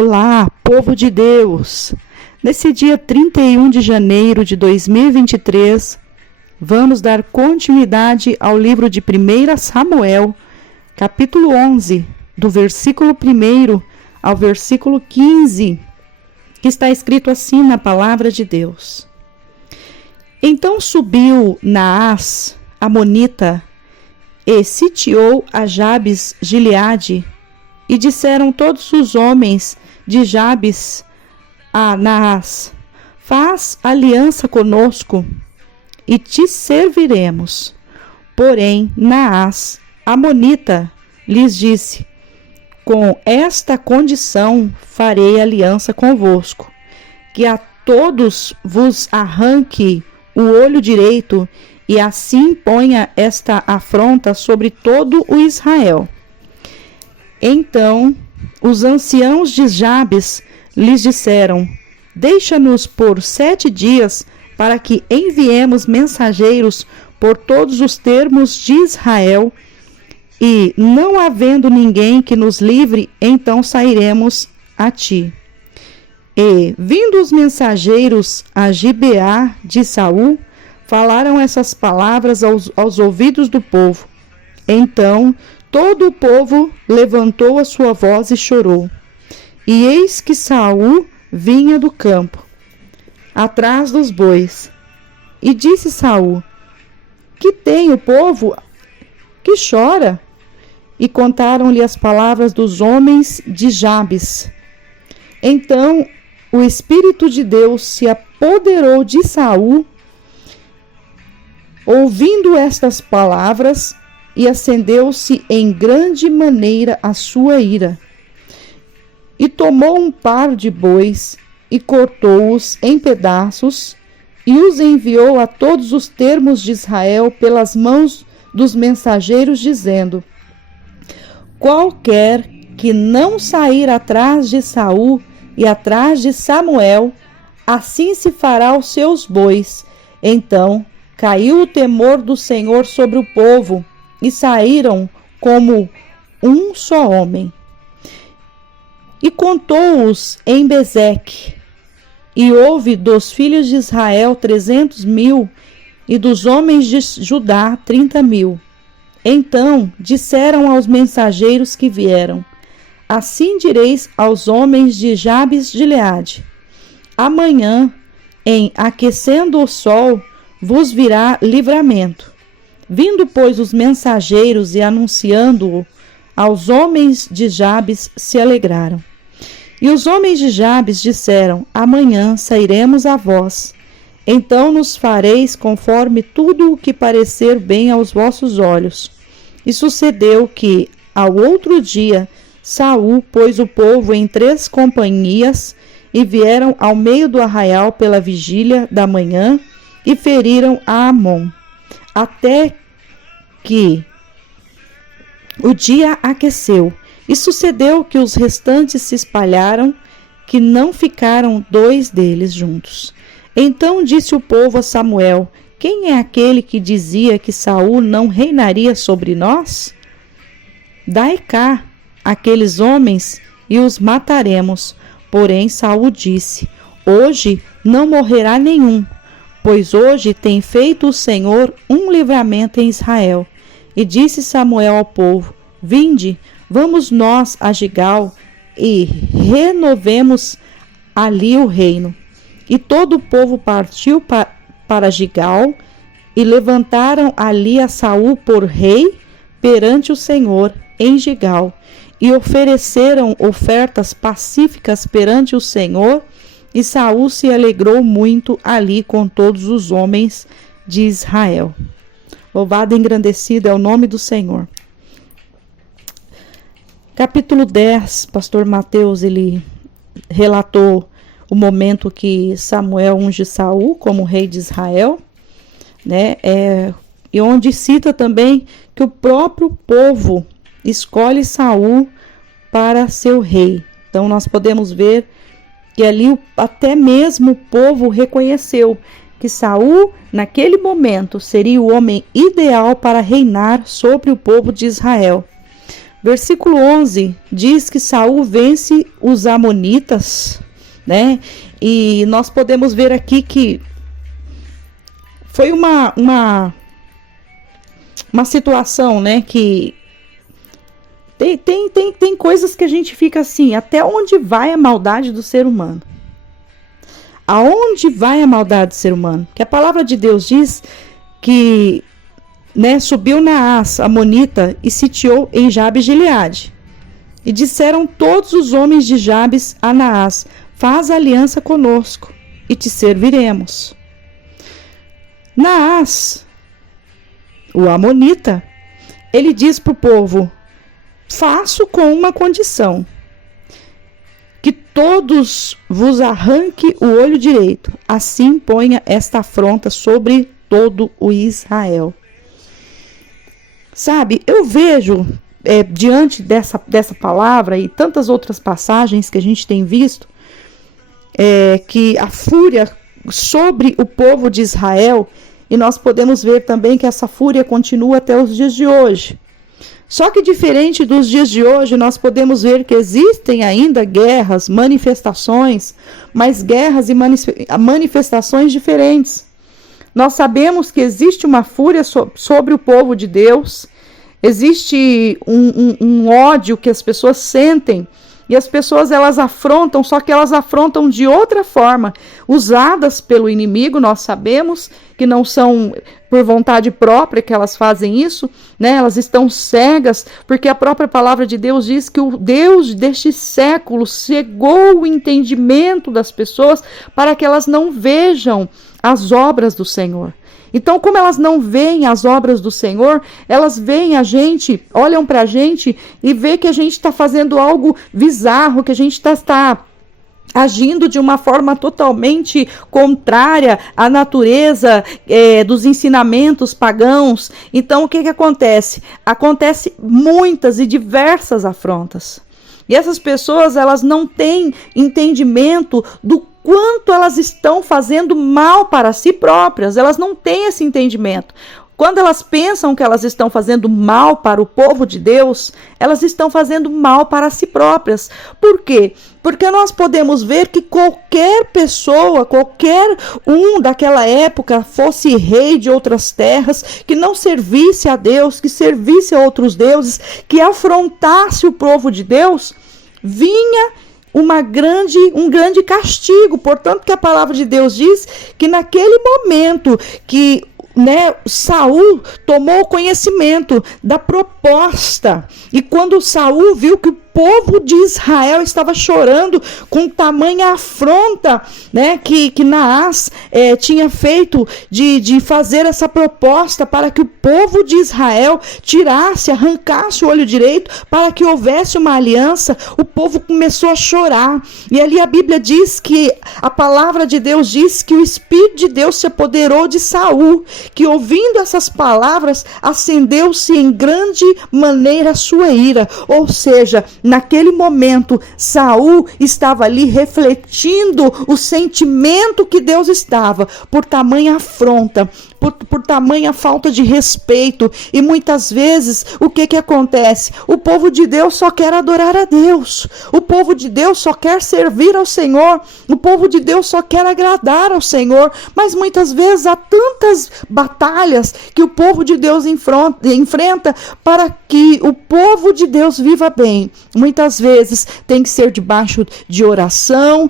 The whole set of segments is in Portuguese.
Olá, povo de Deus! Nesse dia 31 de janeiro de 2023, vamos dar continuidade ao livro de 1 Samuel, capítulo 11, do versículo 1 ao versículo 15, que está escrito assim na palavra de Deus. Então subiu Naás, amonita, e sitiou a Jabes Gileade, e disseram todos os homens de Jabes a Naás: faz aliança conosco, e te serviremos. Porém, Naás, amonita, lhes disse: com esta condição farei aliança convosco, que a todos vos arranque o olho direito, e assim ponha esta afronta sobre todo o Israel. Então os anciãos de Jabes lhes disseram: deixa-nos por 7 dias, para que enviemos mensageiros por todos os termos de Israel, e não havendo ninguém que nos livre, então sairemos a ti. E, vindo os mensageiros a Gibeá de Saul, falaram essas palavras aos ouvidos do povo. Então todo o povo levantou a sua voz e chorou. E eis que Saul vinha do campo, atrás dos bois. E disse Saul: que tem o povo que chora? E contaram-lhe as palavras dos homens de Jabes. Então o Espírito de Deus se apoderou de Saul, ouvindo estas palavras, e acendeu-se em grande maneira a sua ira. E tomou um par de bois, e cortou-os em pedaços, e os enviou a todos os termos de Israel pelas mãos dos mensageiros, dizendo: qualquer que não sair atrás de Saul e atrás de Samuel, assim se fará aos seus bois. Então caiu o temor do Senhor sobre o povo, e saíram como um só homem. E contou-os em Bezeque, e houve dos filhos de Israel 300.000, e dos homens de Judá 30.000. Então disseram aos mensageiros que vieram: assim direis aos homens de Jabes Gileade: amanhã, em aquecendo o sol, vos virá livramento. Vindo, pois, os mensageiros e anunciando-o aos homens de Jabes, se alegraram. E os homens de Jabes disseram: amanhã sairemos a vós. Então nos fareis conforme tudo o que parecer bem aos vossos olhos. E sucedeu que, ao outro dia, Saul pôs o povo em 3 companhias, e vieram ao meio do arraial pela vigília da manhã, e feriram a Amon, até que o dia aqueceu. E sucedeu que os restantes se espalharam, que não ficaram 2 deles juntos. Então disse o povo a Samuel: quem é aquele que dizia que Saul não reinaria sobre nós? Dai cá aqueles homens e os mataremos. Porém Saul disse: hoje não morrerá nenhum, pois hoje tem feito o Senhor um livramento em Israel. E disse Samuel ao povo: vinde, vamos nós a Gigal, e renovemos ali o reino. E todo o povo partiu para Gigal, e levantaram ali a Saul por rei perante o Senhor em Gigal, e ofereceram ofertas pacíficas perante o Senhor, e Saul se alegrou muito ali com todos os homens de Israel. Louvado e engrandecido é o nome do Senhor. Capítulo 10, pastor Mateus, ele relatou o momento que Samuel unge Saul como rei de Israel, né? E onde cita também que o próprio povo escolhe Saul para seu rei. Então nós podemos ver que ali até mesmo o povo reconheceu que Saul, naquele momento, seria o homem ideal para reinar sobre o povo de Israel. Versículo 11 diz que Saul vence os amonitas, né? E nós podemos ver aqui que foi uma situação, né? Que tem coisas que a gente fica assim, até onde vai a maldade do ser humano? Aonde vai a maldade do ser humano? Que a palavra de Deus diz que, né, subiu Naás, amonita, e sitiou em Jabes Gileade. E disseram todos os homens de Jabes a Naás: faz aliança conosco e te serviremos. Naás, o amonita, ele diz para o povo: faço com uma condição, que todos vos arranque o olho direito, assim ponha esta afronta sobre todo o Israel. Sabe, eu vejo, diante dessa palavra e tantas outras passagens que a gente tem visto, que a fúria sobre o povo de Israel, e nós podemos ver também que essa fúria continua até os dias de hoje. Só que diferente dos dias de hoje, nós podemos ver que existem ainda guerras, manifestações, mas guerras e manifestações diferentes. Nós sabemos que existe uma fúria sobre o povo de Deus, existe um ódio que as pessoas sentem, e as pessoas elas afrontam, só que elas afrontam de outra forma, usadas pelo inimigo. Nós sabemos que não são por vontade própria que elas fazem isso, né? Elas estão cegas, porque a própria palavra de Deus diz que o Deus deste século cegou o entendimento das pessoas para que elas não vejam as obras do Senhor. Então, como elas não veem as obras do Senhor, elas veem a gente, olham para a gente e vê que a gente está fazendo algo bizarro, que a gente está agindo de uma forma totalmente contrária à natureza dos ensinamentos pagãos. Então, o que acontece? Acontece muitas e diversas afrontas. E essas pessoas, elas não têm entendimento do quanto elas estão fazendo mal para si próprias. Elas não têm esse entendimento. Quando elas pensam que elas estão fazendo mal para o povo de Deus, elas estão fazendo mal para si próprias. Por quê? Porque nós podemos ver que qualquer pessoa, qualquer um daquela época, fosse rei de outras terras, que não servisse a Deus, que servisse a outros deuses, que afrontasse o povo de Deus, vinha um grande castigo. Portanto, que a palavra de Deus diz que naquele momento que Saul tomou conhecimento da proposta, e quando Saul viu que o povo de Israel estava chorando com tamanha afronta, que Naás tinha feito de fazer essa proposta para que o povo de Israel arrancasse o olho direito, para que houvesse uma aliança, o povo começou a chorar. E ali a Bíblia diz que a palavra de Deus diz que o Espírito de Deus se apoderou de Saul, que ouvindo essas palavras acendeu-se em grande maneira a sua ira. Ou seja, naquele momento, Saul estava ali refletindo o sentimento que Deus estava, por tamanha afronta, por tamanha falta de respeito. E muitas vezes, o que acontece? O povo de Deus só quer adorar a Deus. O povo de Deus só quer servir ao Senhor. O povo de Deus só quer agradar ao Senhor. Mas muitas vezes há tantas batalhas que o povo de Deus enfrenta para que o povo de Deus viva bem. Muitas vezes tem que ser debaixo de oração,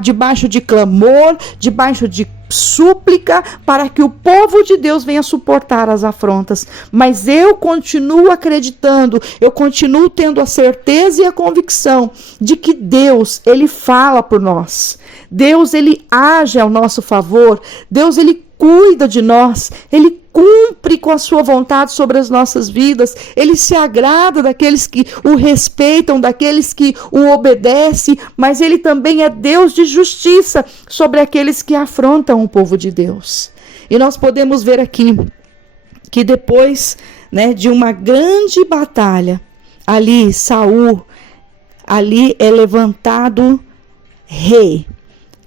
debaixo de clamor, debaixo de súplica, para que o povo de Deus venha suportar as afrontas. Mas eu continuo acreditando, eu continuo tendo a certeza e a convicção de que Deus, Ele fala por nós. Deus, Ele age ao nosso favor. Deus, Ele cuida de nós. Ele cumpre com a sua vontade sobre as nossas vidas. Ele se agrada daqueles que o respeitam, daqueles que o obedecem, mas Ele também é Deus de justiça sobre aqueles que afrontam o povo de Deus. E nós podemos ver aqui que depois, de uma grande batalha, ali Saul, ali é levantado rei.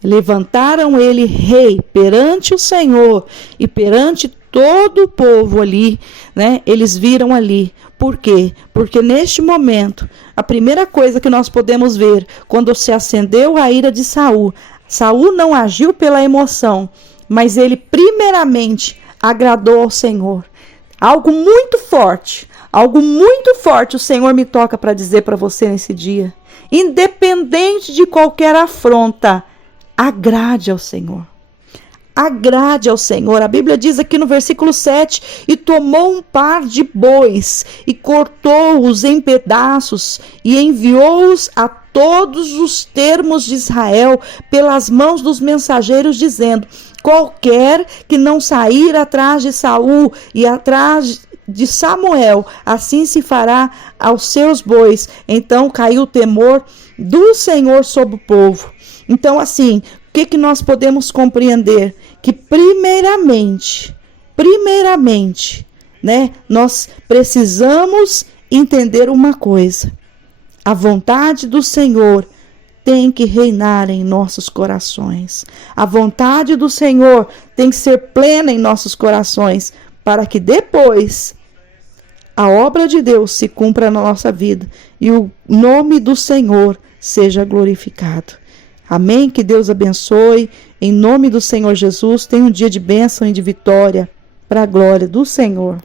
Levantaram ele rei perante o Senhor e perante todo o povo ali, né, eles viram ali. Por quê? Porque neste momento, a primeira coisa que nós podemos ver, quando se acendeu a ira de Saul, Saul não agiu pela emoção, mas ele primeiramente agradou ao Senhor. Algo muito forte o Senhor me toca para dizer para você nesse dia. Independente de qualquer afronta, agrade ao Senhor. Agrade ao Senhor. A Bíblia diz aqui no versículo 7, e tomou um par de bois e cortou-os em pedaços e enviou-os a todos os termos de Israel pelas mãos dos mensageiros, dizendo: qualquer que não sair atrás de Saul e atrás de Samuel, assim se fará aos seus bois. Então caiu o temor do Senhor sobre o povo. Então, assim, o que nós podemos compreender? Que primeiramente, né, nós precisamos entender uma coisa: a vontade do Senhor tem que reinar em nossos corações. A vontade do Senhor tem que ser plena em nossos corações, para que depois a obra de Deus se cumpra na nossa vida e o nome do Senhor seja glorificado. Amém? Que Deus abençoe. Em nome do Senhor Jesus, tenha um dia de bênção e de vitória para a glória do Senhor.